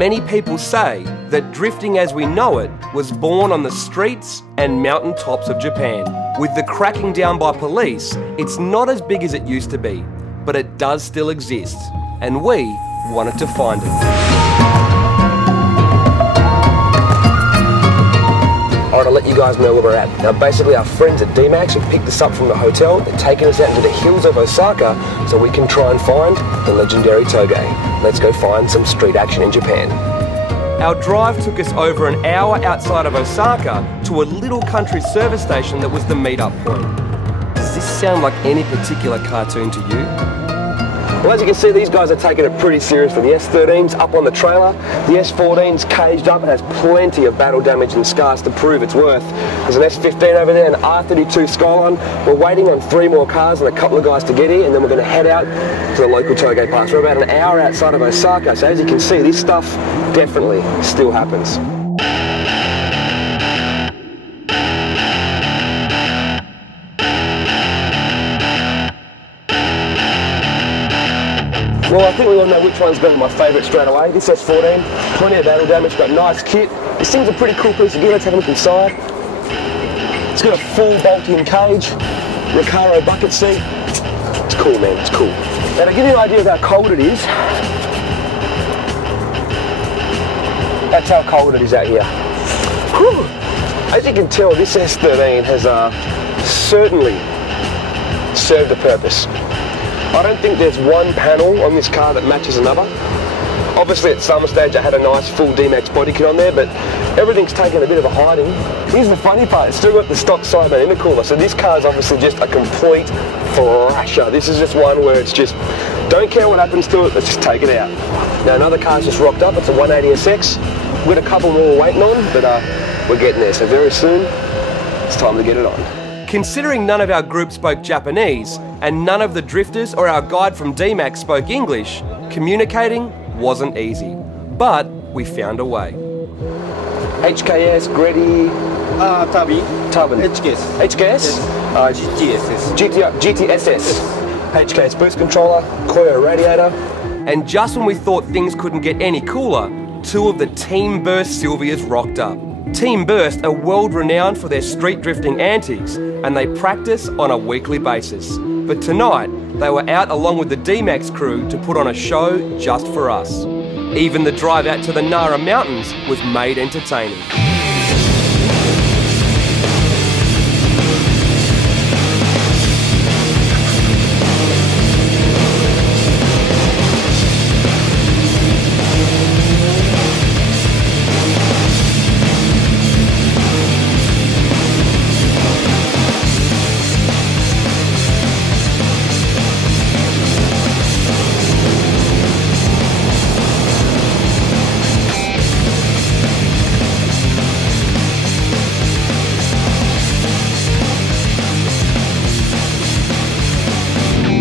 Many people say that drifting as we know it was born on the streets and mountain tops of Japan. With the cracking down by police, it's not as big as it used to be, but it does still exist, and we wanted to find it. Alright, I'll let you guys know where we're at. Now basically our friends at DMAX have picked us up from the hotel. They're taking us out into the hills of Osaka so we can try and find the legendary toge. Let's go find some street action in Japan. Our drive took us over an hour outside of Osaka to a little country service station that was the meet-up point. Does this sound like any particular cartoon to you? Well, as you can see, these guys are taking it pretty seriously. The S13's up on the trailer, the S14's caged up and has plenty of battle damage and scars to prove its worth. There's an S15 over there, an R32 Skyline. We're waiting on 3 more cars and a couple of guys to get here, and then we're going to head out to the local toge pass. We're about an hour outside of Osaka, so as you can see, this stuff definitely still happens. Well, I think we all know which one's going to be my favourite straight away. This S14, plenty of battle damage, got a nice kit. This thing's a pretty cool piece of gear. Let's have a look inside. It's got a full bolt-in cage, Recaro bucket seat. It's cool, man, it's cool. Now to give you an idea of how cold it is, that's how cold it is out here. Whew. As you can tell, this S13 has certainly served a purpose. I don't think there's one panel on this car that matches another. Obviously at some stage I had a nice full DMAX body kit on there, but everything's taken a bit of a hiding. Here's the funny part, it's still got the stock Cyber intercooler, so this car is obviously just a complete thrasher. This is just one where it's just, don't care what happens to it, let's just take it out. Now another car's just rocked up, it's a 180SX. We've got a couple more we're waiting on, but we're getting there, so very soon, it's time to get it on. Considering none of our group spoke Japanese, and none of the drifters or our guide from DMAX spoke English, communicating wasn't easy. But we found a way. HKS, Grady... Tubin. HKS. HKS? GTSS. HKS boost controller, Koyo radiator. And just when we thought things couldn't get any cooler, 2 of the Team Burst Sylvias rocked up. Team Burst are world renowned for their street drifting antics, and they practice on a weekly basis. But tonight, they were out along with the DMAX crew to put on a show just for us. Even the drive out to the Nara Mountains was made entertaining.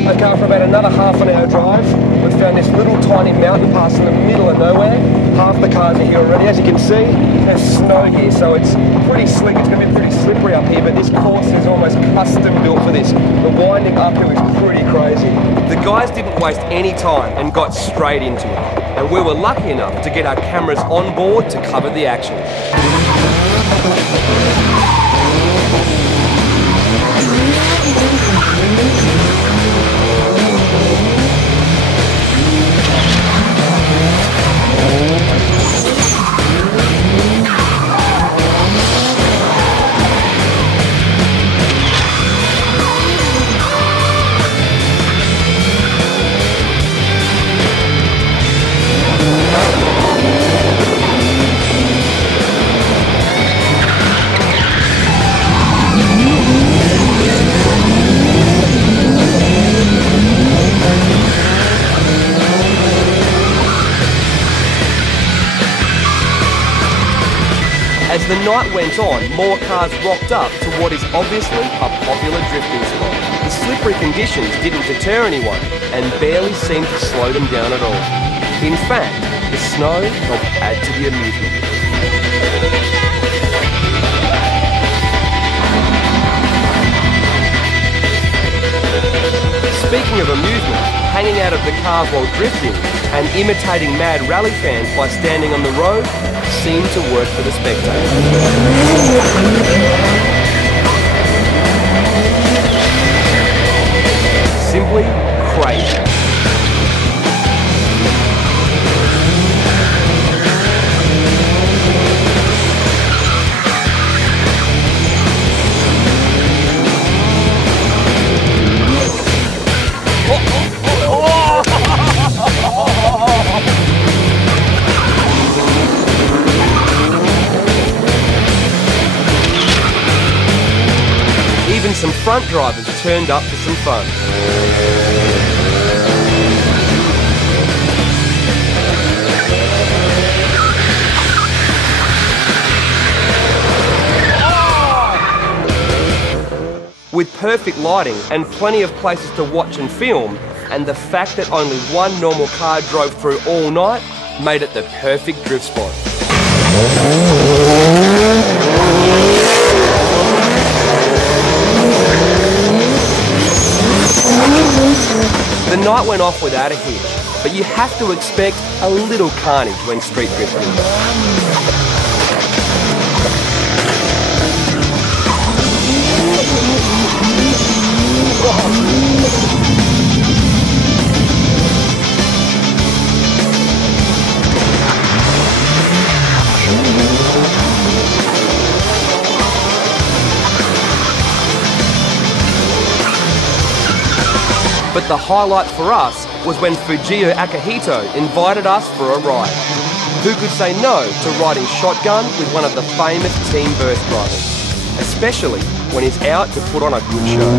Okay, after about another half an hour drive, we've found this little tiny mountain pass in the middle of nowhere. Half the cars are here already. As you can see, there's snow here, so it's pretty slick. It's going to be pretty slippery up here, but this course is almost custom built for this. The winding uphill is pretty crazy. The guys didn't waste any time and got straight into it. And we were lucky enough to get our cameras on board to cover the action. As the night went on, more cars rocked up to what is obviously a popular drifting spot. The slippery conditions didn't deter anyone and barely seemed to slow them down at all. In fact, the snow helped add to the amusement. Speaking of amusement, hanging out of the cars while drifting and imitating mad rally fans by standing on the road seemed to work for the spectators. Simply crazy. Even some front drivers turned up for some fun. With perfect lighting and plenty of places to watch and film, and the fact that only one normal car drove through all night made it the perfect drift spot. The night went off without a hitch, but you have to expect a little carnage when street drifting. But the highlight for us was when Fujio Akihito invited us for a ride. Who could say no to riding shotgun with one of the famous Team Burst drivers, especially when he's out to put on a good show.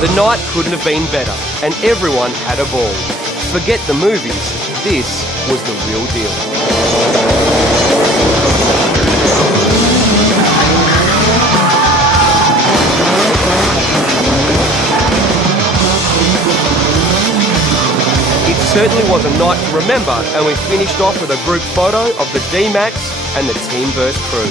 The night couldn't have been better, and everyone had a ball. Forget the movies, this was the real deal. It certainly was a night to remember, and we finished off with a group photo of the D-Max and the Team Burst crew.